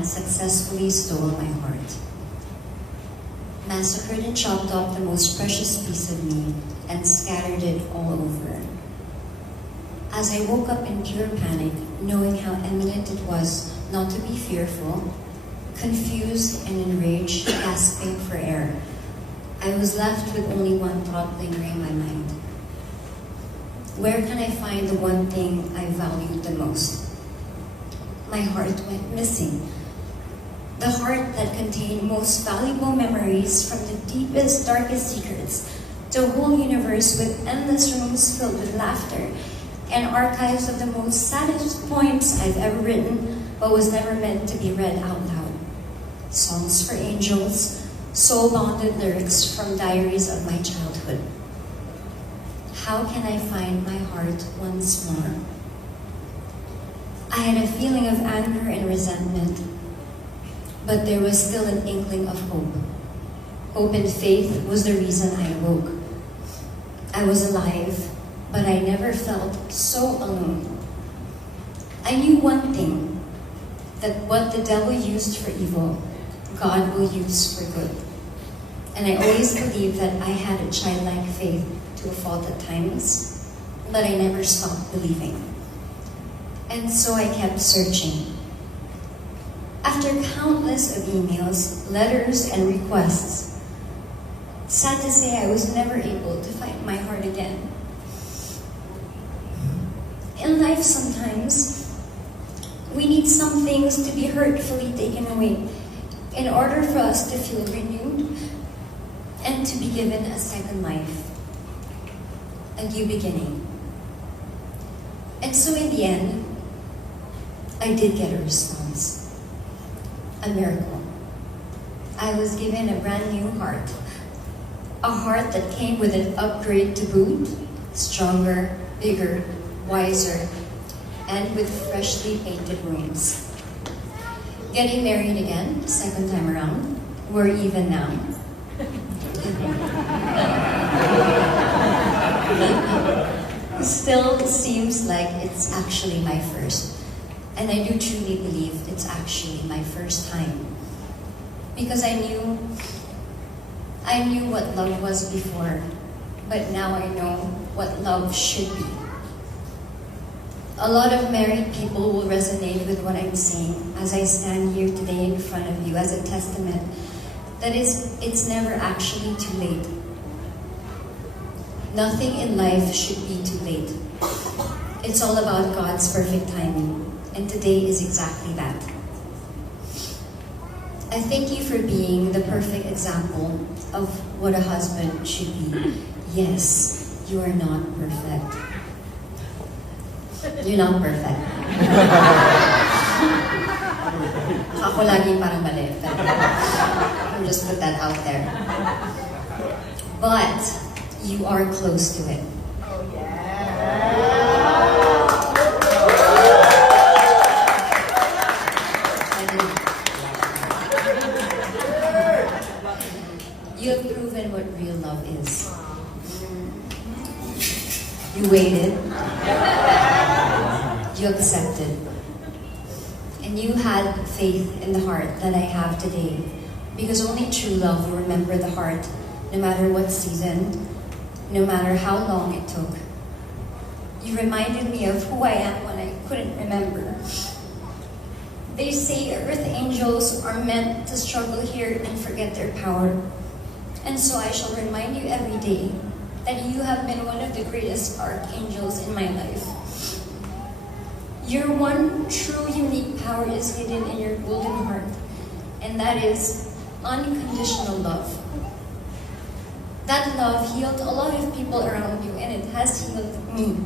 had successfully stolen my heart, massacred and chopped off the most precious piece of me, and scattered it all over. As I woke up in pure panic, knowing how imminent it was not to be fearful, confused and enraged, gasping for air, I was left with only one thought lingering in my mind. Where can I find the one thing I valued the most? My heart went missing. The heart that contained most valuable memories from the deepest, darkest secrets, the whole universe with endless rooms filled with laughter, and archives of the most saddest poems I've ever written, but was never meant to be read out loud. Songs for angels, soul-bonded lyrics from diaries of my childhood. How can I find my heart once more? I had a feeling of anger and resentment, but there was still an inkling of hope. Hope and faith was the reason I awoke. I was alive, but I never felt so alone. I knew one thing, that what the devil used for evil, God will use for good. And I always believed that I had a childlike faith to a fault at times, but I never stopped believing. And so I kept searching. After countless of emails, letters, and requests, sad to say I was never able to find my heart again. In life sometimes, we need some things to be hurtfully taken away in order for us to feel renewed and to be given a second life, a new beginning. And so in the end, I did get a response, a miracle. I was given a brand new heart, a heart that came with an upgrade to boot, stronger, bigger, wiser, and with freshly painted rooms. Getting married again, second time around, we're even now. Still seems like it's actually my first. And I do truly believe it's actually my first time. Because I knew what love was before, but now I know what love should be. A lot of married people will resonate with what I'm saying as I stand here today in front of you as a testament that it's never actually too late. Nothing in life should be too late. It's all about God's perfect timing, and today is exactly that. I thank you for being the perfect example of what a husband should be. Yes, you are not perfect. You're not perfect. Ako lagi parang mali. I'll just put that out there. But you are close to it. Oh, yeah. You have proven what real love is. You waited. You accepted. And you had faith in the heart that I have today. Because only true love will remember the heart, no matter what season, no matter how long it took. You reminded me of who I am when I couldn't remember. They say earth angels are meant to struggle here and forget their power. And so I shall remind you every day that you have been one of the greatest archangels in my life. Your one true unique power is hidden in your golden heart, and that is unconditional love. That love healed a lot of people around you, and it has healed me.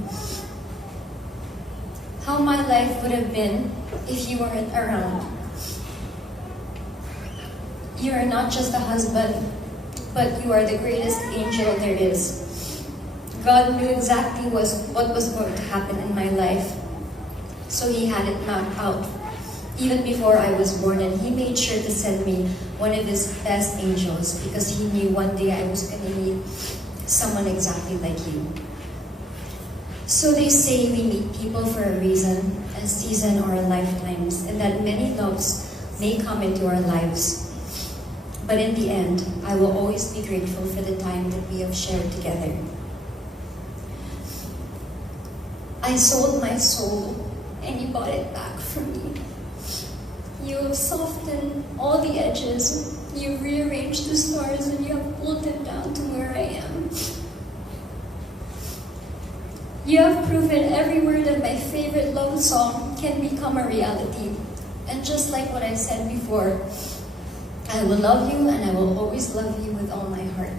How my life would have been if you weren't around. You are not just a husband, but you are the greatest angel there is. God knew exactly what was going to happen in my life, so He had it mapped out. Even before I was born, and He made sure to send me one of His best angels because He knew one day I was going to meet someone exactly like you. So they say we meet people for a reason, a season, or a lifetimes, and that many loves may come into our lives. But in the end, I will always be grateful for the time that we have shared together. I sold my soul, and you bought it back from me. You have softened all the edges. You rearranged the stars, and you have pulled them down to where I am. You have proven every word of my favorite love song can become a reality. And just like what I said before, I will love you and I will always love you with all my heart.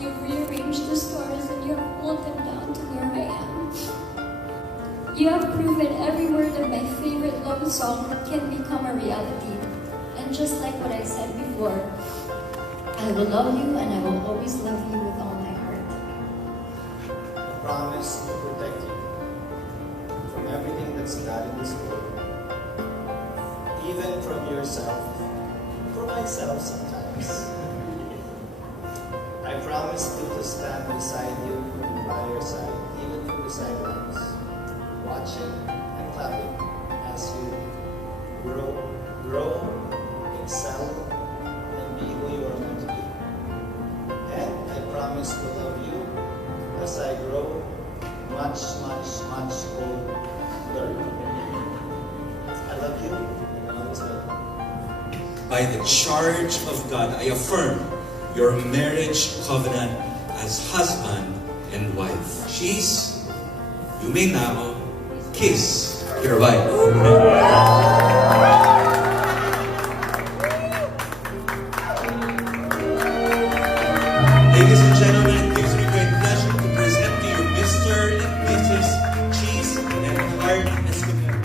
You've rearranged the stars and you have pulled them down to where I am. You have proven every word of my favorite love song can become a reality. And just like what I said before, I will love you and I will always love you with all my heart. I promise to protect you from everything that's bad in this world, even from yourself, from myself sometimes. I promise to stand beside you and by your side, even from the sidelines, watching and clapping as you grow, excel, and be who you are meant to be. And I promise to love you as I grow much older. I love you, and I always love you. By the charge of God, I affirm your marriage covenant as husband and wife. Chiz, you may now kiss your wife. Ladies and gentlemen, it gives me great pleasure to present to you Mr. and Mrs. Chiz and Heart Escobar.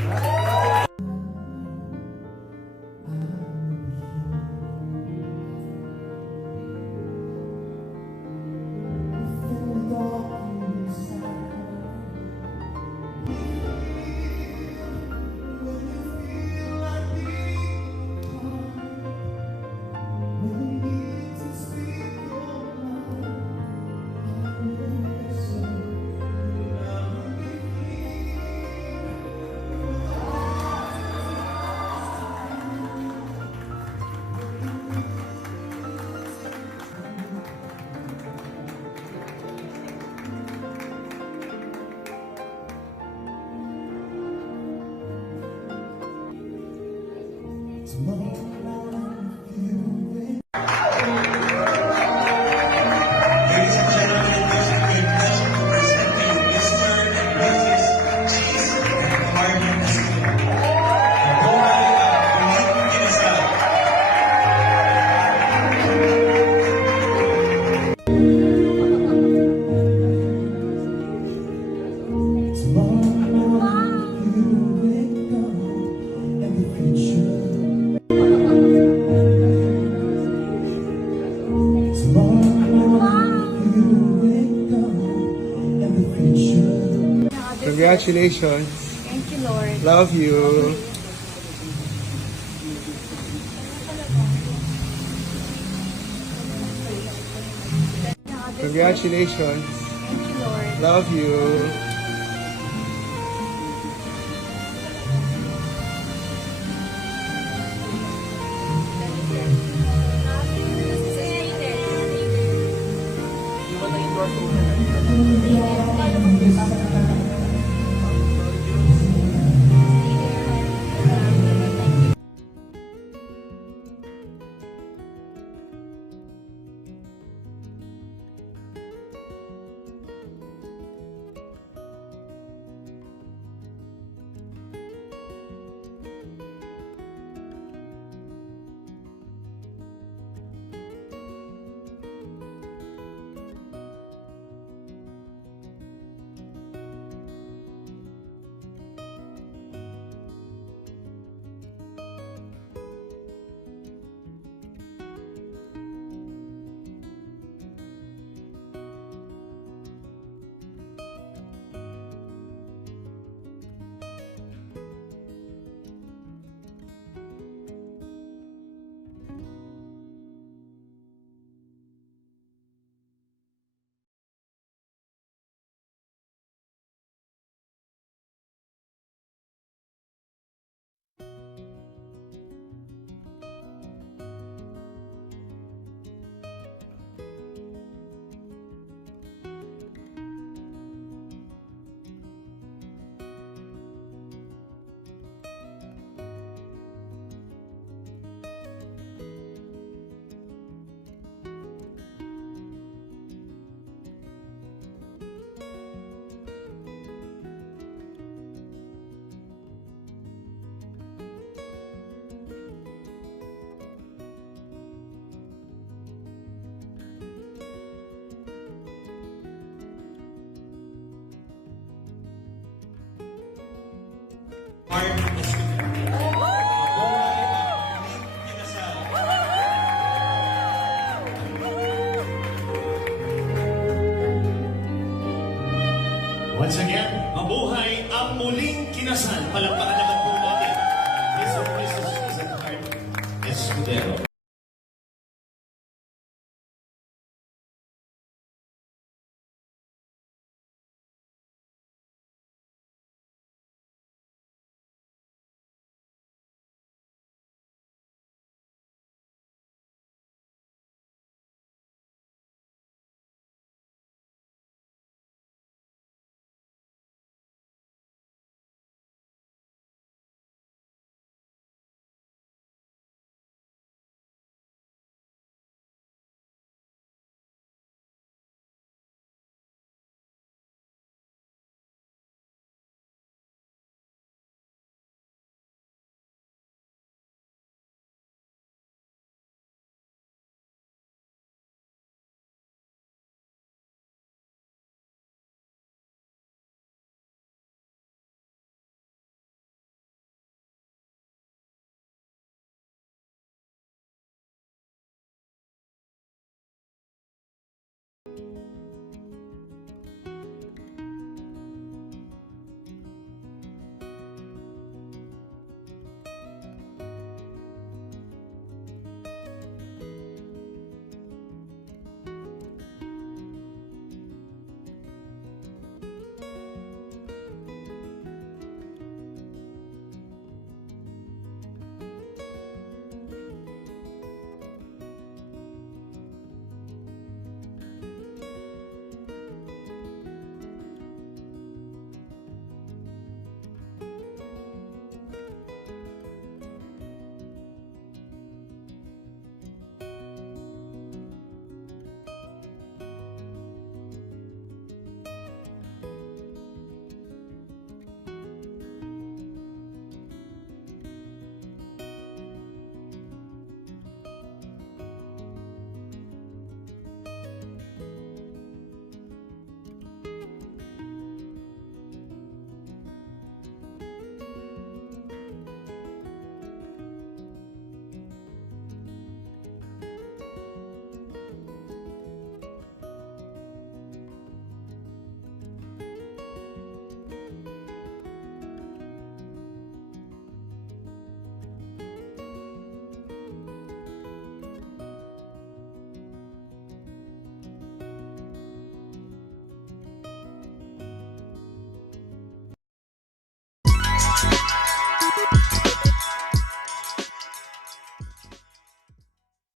Congratulations. Thank you, Lord. Love you. Congratulations. Thank you, Lord. Love you. Once again, mabuhay ang muling kinasal. Palakpakan naman po natin. Mr. and Mrs. Chiz at Art Escudero.